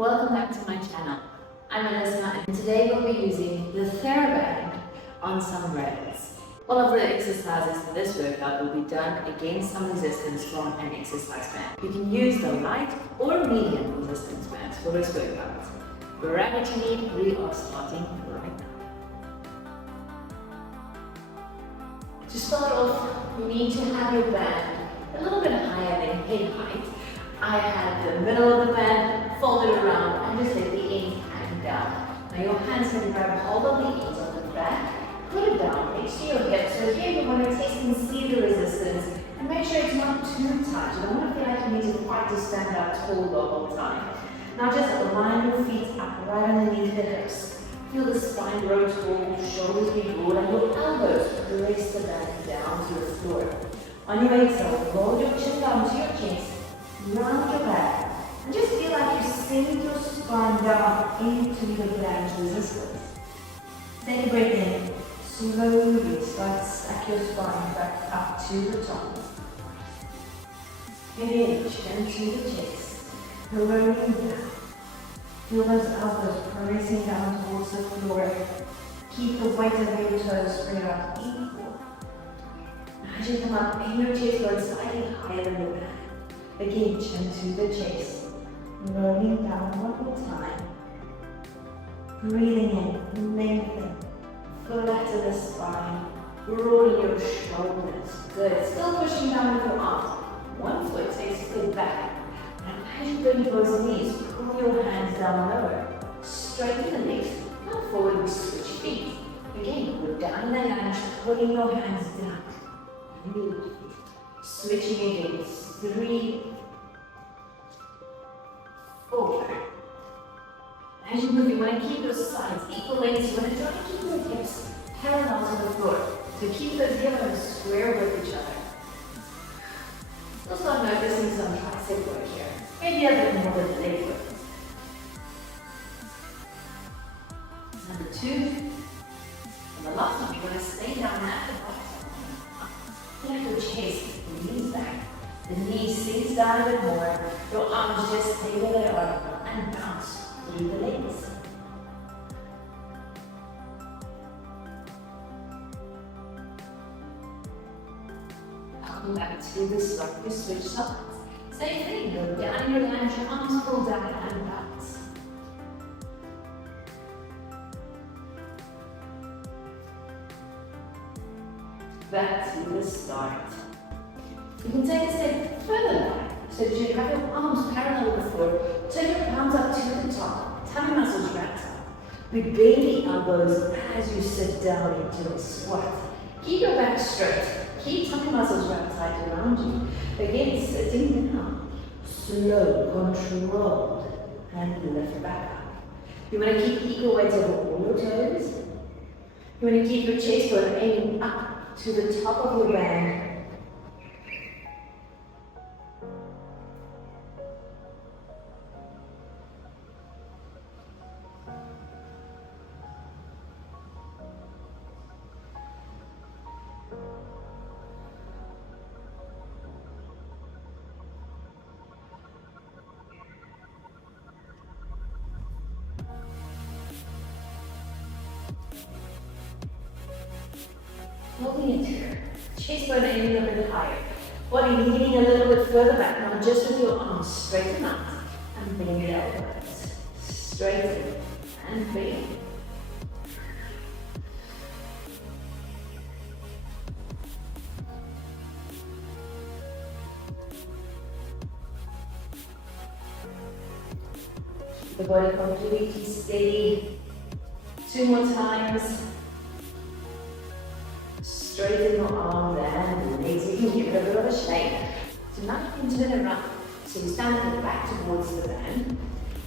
Welcome back to my channel. I'm Alyssa and today we'll be using the TheraBand on some rails. All of the exercises for this workout will be done against some resistance from an exercise band. You can use the light or medium resistance bands for this workout. Grab what you need, we are starting right now. To start off, you need to have your band a little bit higher than head height. I had the middle of the band folded around and just let the end hang down. Now your hands can grab hold of the ends of the band, put it down next to your hip. So here you want to test and see the resistance and make sure it's not too tight. You don't want to feel like you need to fight to stand up tall the whole time. Now just line your feet up right underneath the hips. Feel the spine grow tall, shoulders be broad, and your elbows press the band down to the floor. On your exhale, roll your chin down to your chest, round your back, and just feel like you send your spine down into the band's resistance. Take a breath in. Slowly start to stack your spine back up to the top. Inhale, chin to the chest, rolling down. Feel those elbows pressing down towards the floor. Keep the weight of your toes spread out equal. As you come up, in your chest going slightly higher than your back. Again, chin to the chest. Rolling down one more time. Breathing in, lengthen. Flatten the spine. Rolling your shoulders. Good. Still pushing down with your arms. One foot takes a step back. And as you bend those knees, pull your hands down lower. Straighten the legs. Not forward, we switch feet. Again, we're down in the lunge, pulling your hands down. Breathe. Switching again. 3, 4. As you move, you want to keep your sides equal lengths. You want to try to keep your hips parallel to the floor. So keep those elbows square with each other. You'll start noticing some tricep work here. Maybe a bit more than the leg work. Number 2. And the last one, you want to stay down at the bottom. Let your chest lean back. The knees sink down a bit more. Your arms just stay where they are and bounce through the legs. Come back to the start, you switch sides. Same thing, go down in your lunge, your arms pull down and bounce. Back to the start. You can take a step further back so that you have your arms parallel with the floor. Turn your palms up to the top. Tummy muscles wrapped up. We bend the elbows as you sit down into a squat. Keep your back straight. Keep tummy muscles wrapped tight around you. Again, sitting down. Slow, controlled, and lift back up. You want to keep equal weight over all your toes. You want to keep your chest bone aiming up to the top of your band. Holding it here. Chest bone aiming a bit higher. Body leaning a little bit further back. Now just with your arms straighten out and bend your elbows. Straighten and bend. Keep the body completely steady. 2 more times. Straighten your arms and legs. You can give it a bit of a shake. So now you can turn around. So you stand with your back towards the band.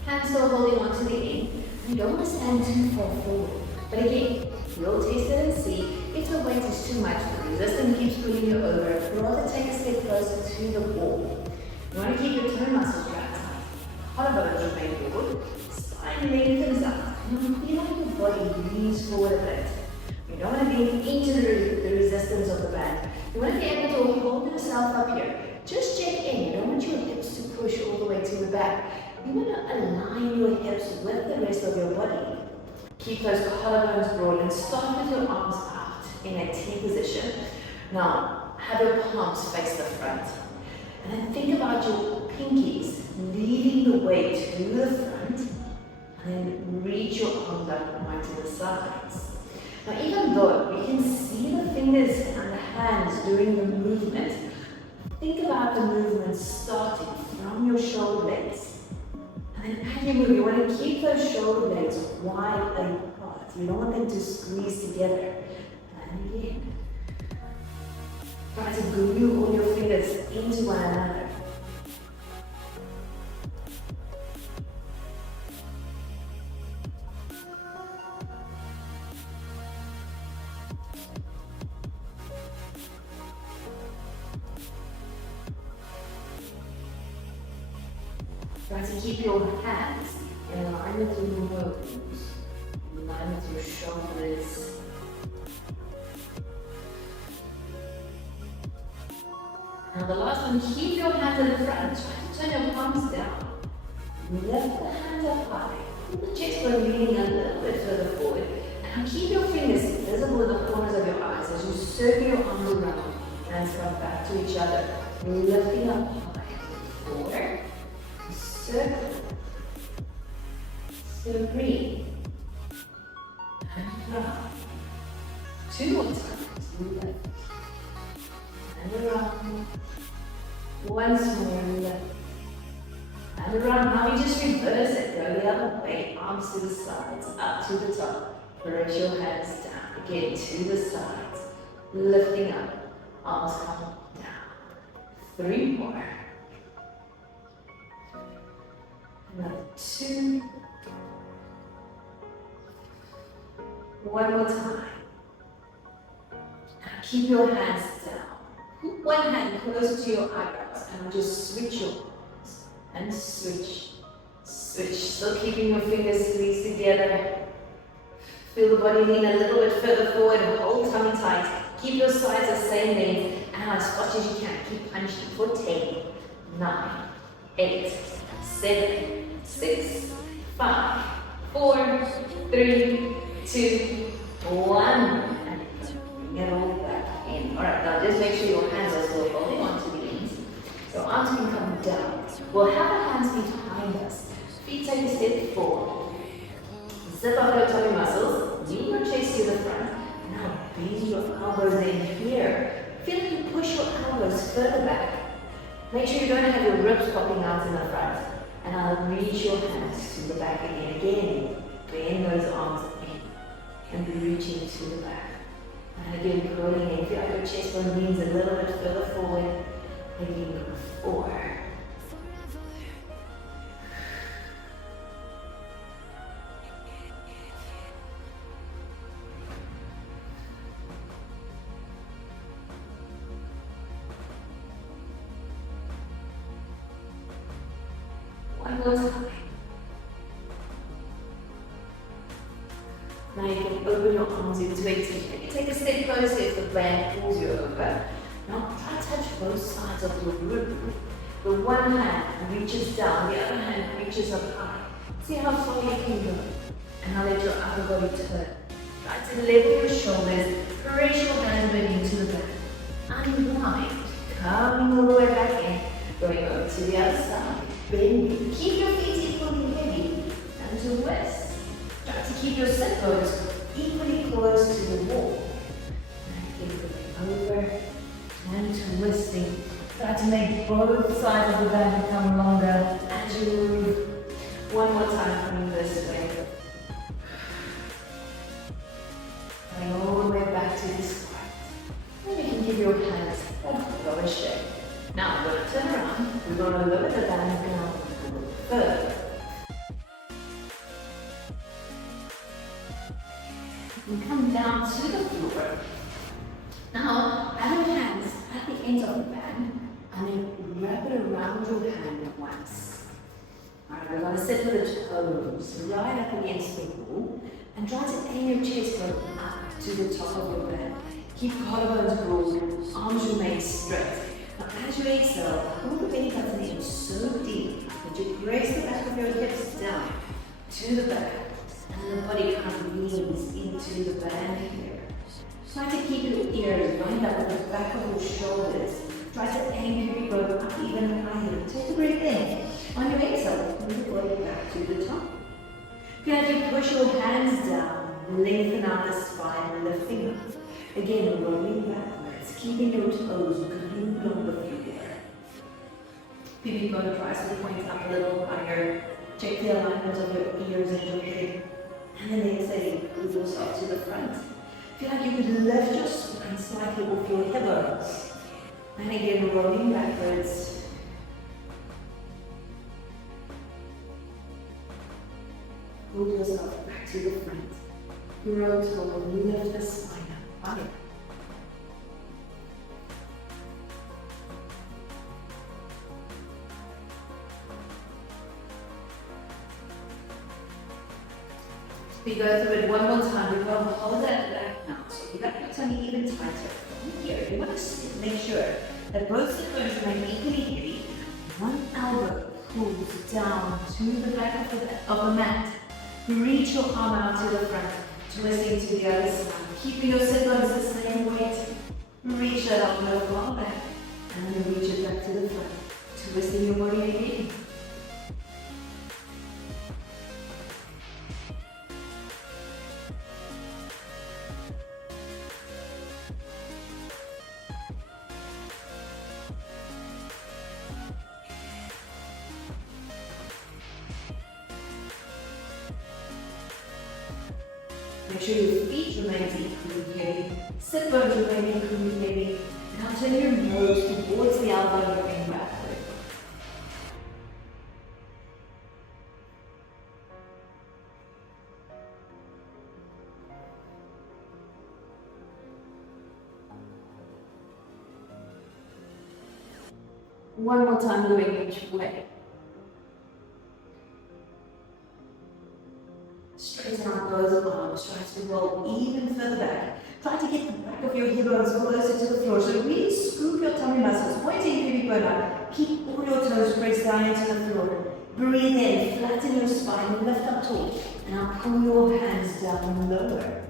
Hands still holding on to the end. You don't want to stand too far forward. But again, you'll test it and see if the weight is too much. The resistance keeps pulling you over. Rather take a step closer to the wall. You want to keep your toe muscles wrapped tight. Collarbones remain forward. Spine lengthens up. You feel like your body leans forward a bit. You don't want to be into the resistance of the band. You want to be able to hold yourself up here. Just check in. You don't want your hips to push all the way to the back. you want to align your hips with the rest of your body. Keep those collarbones broad and start with your arms out in a T position. Now, have your palms face the front. And then think about your pinkies leading the way to the front. And then reach your arms up right to the sides. Now, even though you can see the fingers and the hands doing the movement, think about the movement starting from your shoulder blades. And then as you move, you want to keep those shoulder blades wide apart. You don't want them to squeeze together. And again, try to glue all your fingers into one another. Try to keep your hands in line with your movements, in line with your shoulders. Now the last one, keep your hands at the front. Try to turn your palms down. Lift the hands up high. Keep the chest bone leaning a little bit further forward. And keep your fingers visible at the corners of your eyes as you circle your arms around. Hands come back to each other. Lifting up high. 4. Circle. 3. And around. 2 more times. Lift. And around. Once more, lift. And around. Now we just reverse it. Go the other way. Arms to the sides, up to the top. Press your hands down. Again, to the sides. Lifting up. Arms come down. 3 more. Another 2. One more time. Now keep your hands down. Put one hand close to your eyebrows and just switch your arms. And switch. Switch. Still keeping your fingers squeezed together. Feel the body lean a little bit further forward. Hold tummy tight. Keep your sides the same length. And as fast as you can, keep punching for 10, 9, 8, 7, 6, 5, 4, 3, 2, 1. And bring it all back in. Alright, now just make sure your hands are still holding onto the knees. Your arms can come down. We'll have our hands behind us. Feet take a step forward. Zip up your tummy muscles. Lean your chest to the front. Now bend your elbows in here. Feel like you push your elbows further back. Make sure you don't have your ribs popping out in the front. And I'll reach your hands to the back again. Again, bend those arms in and be reaching to the back. And again, curling in. Feel like your chest bone leans a little bit further forward. Again, 4. One more time. Now you can open your arms into a T. You take a step closer if the blank pulls you over. Now try to touch both sides of your rib. The one hand reaches down, the other hand reaches up high. See how far you can go. And now let your upper body turn. Try to level your shoulders, press your hands back into the back. Unwind, coming all the way back in, going over to the other side. Bend. Keep your feet equally heavy and to twist. Try to keep your sit bones equally close to the wall. And keep going over and twisting. Try to make both sides of the band become longer as you move. One more time coming this way. Going all the way back to the squat. Then you can give your hands a lower shape. Now, we're going to turn around. We're going to lower the band down further. And come down to the floor. Now, have your hands at the ends of the band and then wrap it around your hand at once. Alright, we're going to sit with the toes right up against the wall and try to aim your chest bone up to the top of your band. Keep collarbones broad, arms remain straight. Now as you exhale, pull the belly button in so deep that you brace the back of your hips down to the back, and the body kind of leans into the band here. Try to keep your ears lined up with the back of your shoulders. Try to anchor your boat up even higher. Take a breath in. On your exhale, move the body back to the top. As you push your hands down, lengthen out the spine, lifting up. Again, rolling backwards, keeping your toes going along the floor. Maybe you're going to try to point up a little higher. Check the alignment of your ears and your head. And then exhale, move yourself to the front. Feel like you could lift your spine slightly off your hip bones. And again, rolling backwards. Pull yourself back to the front. Grow tall, lift the spine up higher. We go through it one more time. We're going to hold that back now. So you got your tummy even tighter. From here, you want to make sure that both sit bones remain equally heavy. One elbow pulls down to the back of the mat. Reach your arm out to the front, twisting to the other side. Keeping your sit bones the same weight. Reach that arm over back, and then reach it back to the front, twisting your body again. Make sure your feet remain equally heavy, sit bones remain equally heavy. Now turn your nose towards the elbow, looking backward. One more time, going each way. Straighten out those arms, try to roll even further back. Try to get the back of your hip bones closer to the floor. So really scoop your tummy muscles, pointing your pubic bone up. Keep all your toes pressed down into the floor. Breathe in, flatten your spine, lift up tall. Now pull your hands down lower.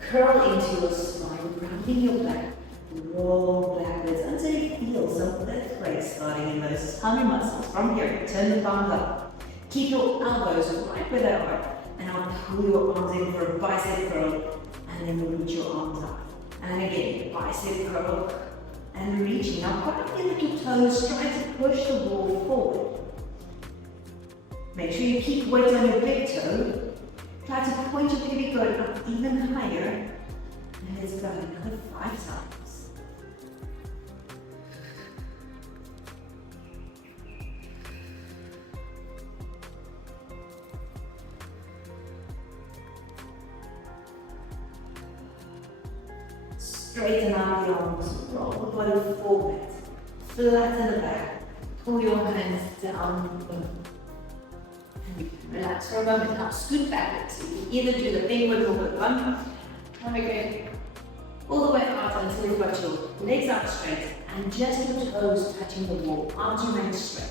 Curl into your spine, rounding your back. Roll backwards until you feel some lift weight starting in those tummy muscles. From here, turn the palms up. Keep your elbows right where they are. And I'll pull your arms in for a bicep curl, and then reach your arms up. And again, bicep curl, and reaching. Now quietly with your toes, try to push the ball forward. Make sure you keep weight on your big toe. Try to point your pubic bone up even higher. And let's go another 5 times. Straighten out the arms, roll the body forward, flatten the back, pull your hands down, and relax for a moment. Now scoot backwards. You can either do the penguin or the bump. Okay, all the way out until you've got your legs out straight and just your toes touching the wall, arms remain straight.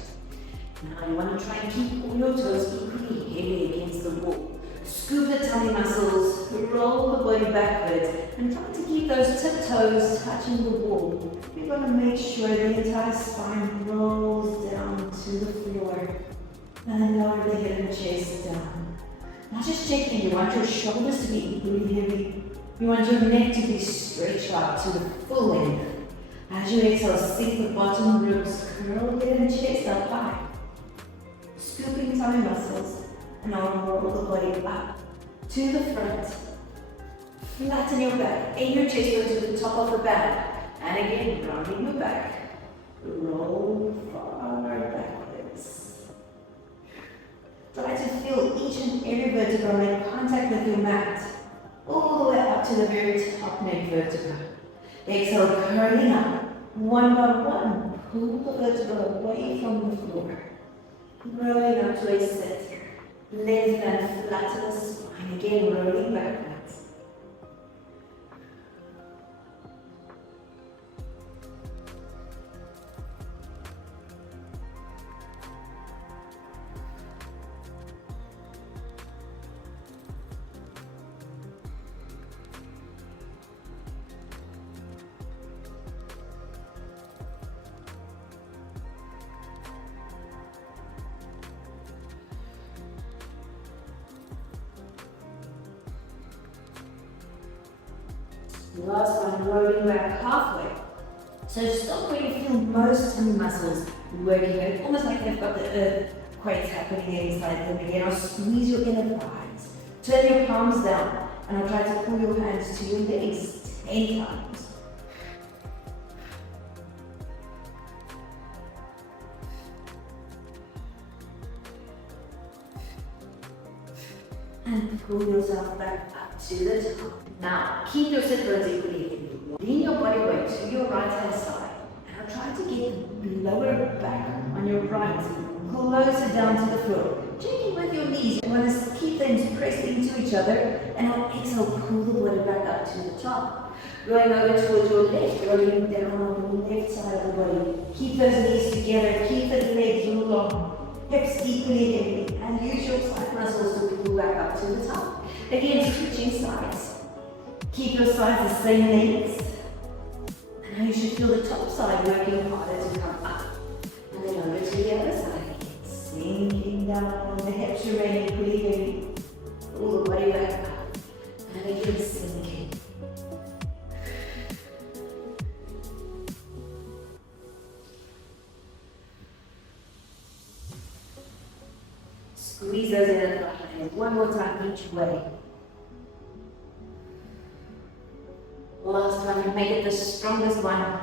Now you want to try and keep all your toes equally heavy against the wall. Scoop the tummy muscles, roll the body backwards, and try to keep those tiptoes touching the wall. You're going to make sure the entire spine rolls down to the floor. And then lower the head and chest down. Now just checking, you want your shoulders to be equally heavy. You want your neck to be stretched out to the full length. As you exhale, sink the bottom ribs, curl head and chest up high. Scooping tummy muscles. And now roll the body up to the front. Flatten your back. Aim your chest bone to the top of the back. And again, rounding your back. Roll far backwards. Try to feel each and every vertebra make contact with your mat. All the way up to the very top neck vertebra. Exhale, curling up. One by one, pull the vertebra away from the floor. Rolling up to a sit. Lengthen and flatten the spine, again rolling backwards. Last one, rolling back halfway. So stop where you feel most tummy muscles working, almost like they've got the earthquakes happening inside them again. I'll squeeze your inner thighs. Turn your palms down, and I'll try to pull your hands to your legs 10 times. And pull yourself back up to the top. Now, keep your sit bones equally heavy. Lean your body weight to your right hand side. And I'll try to get the lower back on your right, closer down to the floor. Checking with your knees. You want to keep them pressed into each other. And I'll exhale, pull the body back up to the top. Going over towards your left, rolling down on the left side of the body. Keep those knees together. Keep the legs long. Hips equally heavy, and use your side muscles to pull back up to the top. Again, switching sides. Keep your sides the same length. And now you should feel the top side working harder to come up. And then over to the other side. Sinking down, the hips remain equally heavy. Pull the body back up. And again, sinking. Squeeze those inner thighs. One more time each way. Last one, make it the strongest one.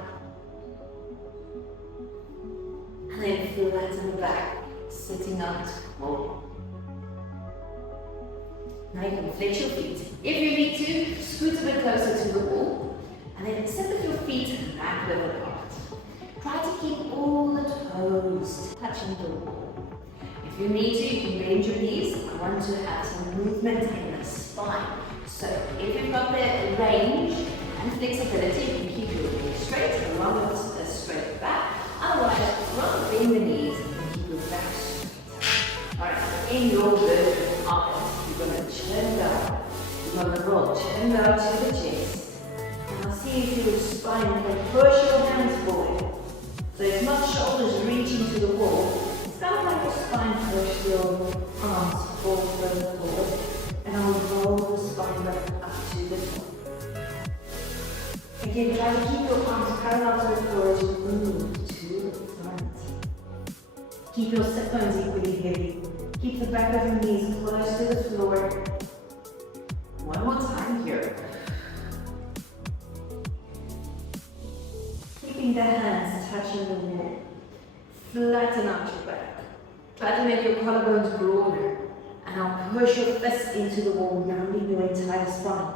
And then flatten the back, sitting up tall. Now you can flex your feet. If you need to, scoot a bit closer to the wall. And then sit with your feet back width apart. Try to keep all the toes touching the wall. If you need to, you can bend your knees. I want to have some movement in the spine. So if you've got the range and flexibility, you can keep your legs straight along with a straight back. Otherwise, rather bend the knees and keep your back straight. Alright, in your version of it, you're going to chin down. You're going to roll chin down to the chest. And I'll see if your spine can push your hands forward. So it's not shoulders reaching to the wall. Kind of like your spine push your arms forward, and I'll roll the spine back up to the top. Again, try to keep your arms parallel to the floor as you move to the front. Keep your sit bones equally heavy. Keep the back of your knees close to the floor. One more time here. Keeping the hands touching the wall. Flatten out your back. Try to make your collarbones broader. And I'll push your fists into the wall, rounding your entire spine.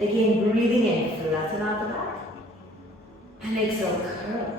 Again, breathing in, flatten out the back. And exhale, curl.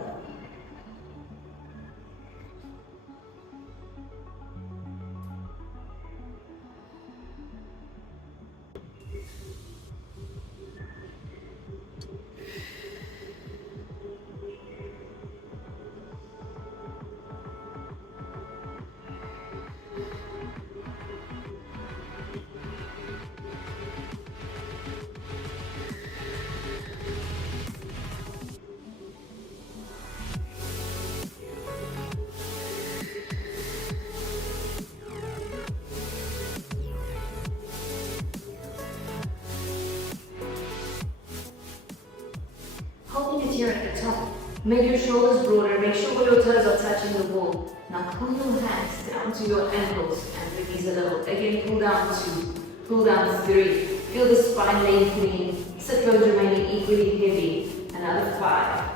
Holding it here at the top. Make your shoulders broader. Make sure all your toes are touching the wall. Now pull your hands down to your ankles and release a little. Again, pull down 2, pull down 3. Feel the spine lengthening. Sit bones remaining equally heavy. Another 5,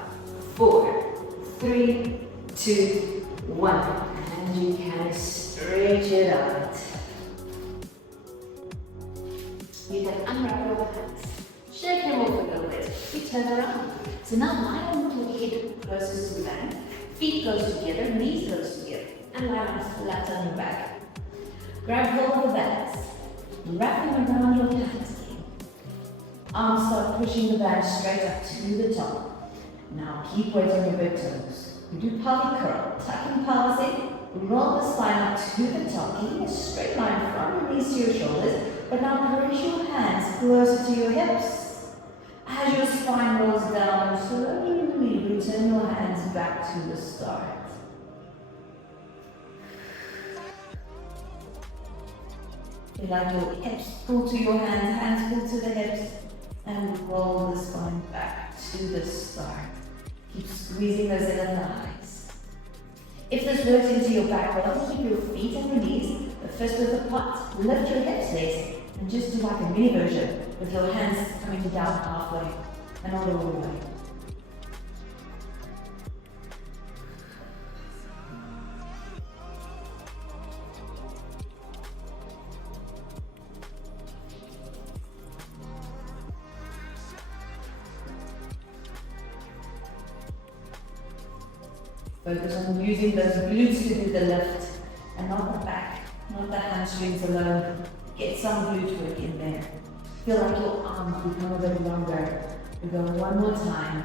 4, 3, 2, 1. And you can stretch it out. You can unwrap your hands. Shake them off a little bit. You turn around. So now lie on with your head closest to the mat. Feet close together, knees close together. And lie on flat on your back. Grab hold of the bags. Wrap them around your hands again. Arms start pushing the bag straight up to the top. Now keep weight on your big toes. You do pelvic curl. Tuck your pelvis in. Roll the spine up to the top. Keeping a straight line from your knees to your shoulders. But now press your hands closer to your hips. As your spine rolls down, slowly return your hands back to the start. You like your hips pull to your hands pull to the hips. And roll the spine back to the start. Keep squeezing those inner thighs. If this works into your back well, keep your feet on your knees, but first with the pot, lift your hips legs, and just do like a mini version with your hands coming down halfway and not all the way. Focus on using those glutes to do the lift and not the back, not the hamstrings alone. Get some glute work in there. Feel like your arms become a bit longer. We go one more time.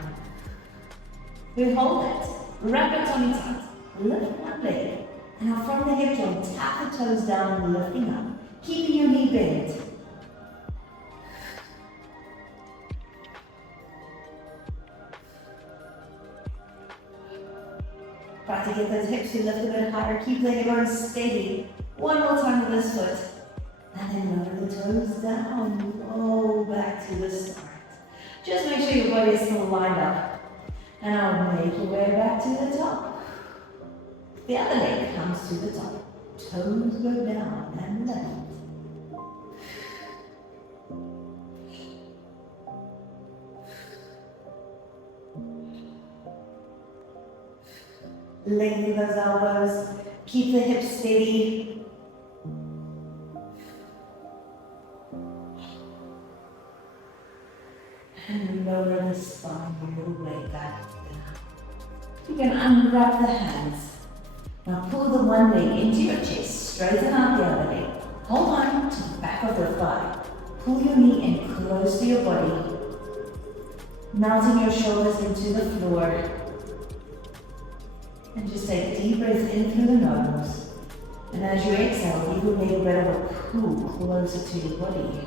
We hold it. Wrap your tummy tight. Lift one leg. And now from the hip joint, tap the toes down, lifting up. Keeping your knee bent. Try to get those hips to lift a bit higher. Keep the hip bones steady. One more time with this foot. And then lower the toes down. Roll back to the start. Just make sure your body is still lined up. And now make your way back to the top. The other leg comes to the top. Toes go down and left. Lengthen those elbows. Keep the hips steady. And lower the spine all the way back down. You can unwrap the hands. Now pull the one leg into your chest. Straighten out the other leg. Hold on to the back of the thigh. Pull your knee in close to your body. Melting your shoulders into the floor. And just take a deep breath in through the nose. And as you exhale, you will make a bit of a pull closer to your body.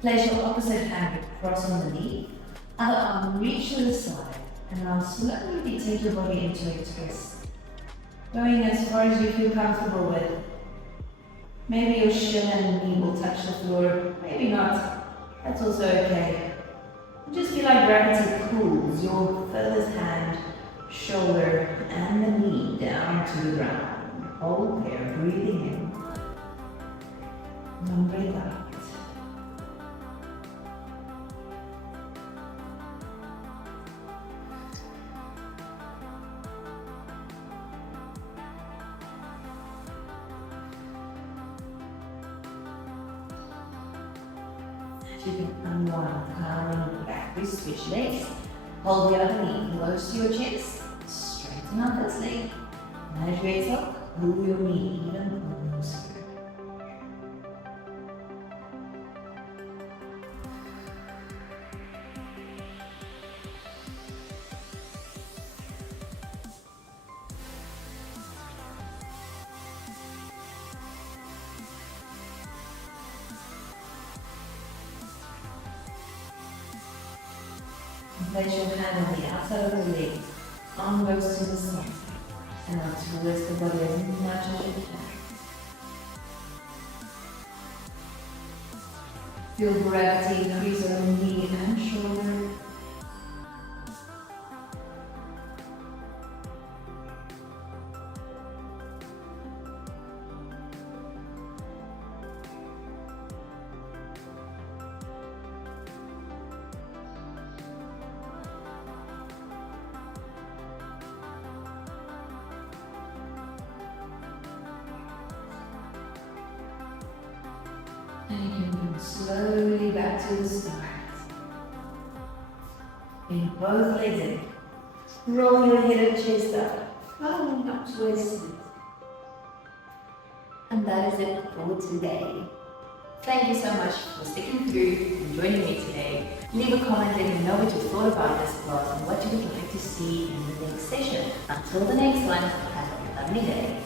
Place your opposite hand across on the knee. Other arm reach to the side, and now slowly take your body into a twist. Going as far as you feel comfortable with. Maybe your shin and knee will touch the floor, maybe not. That's also okay. Just feel like gravity pulls your furthest hand, shoulder, and the knee down to the ground. Hold there, breathing in. And breathe out. You can unwind, calming back. We switch legs. Hold the other knee close to your chest. Straighten up this leg. And as you exhale, pull your knee even closer. Place your hand on the outside of the leg, arm goes to the side, and now towards the body as much as you can. Feel gravity increase on the knee and shoulder. And you can move slowly back to the start. In both legs in. Roll your head and chest up, following up towards it. And that is it for today. Thank you so much for sticking through and joining me today. Leave a comment, let me know what you thought about this class and what you would like to see in the next session. Until the next one, have a lovely day.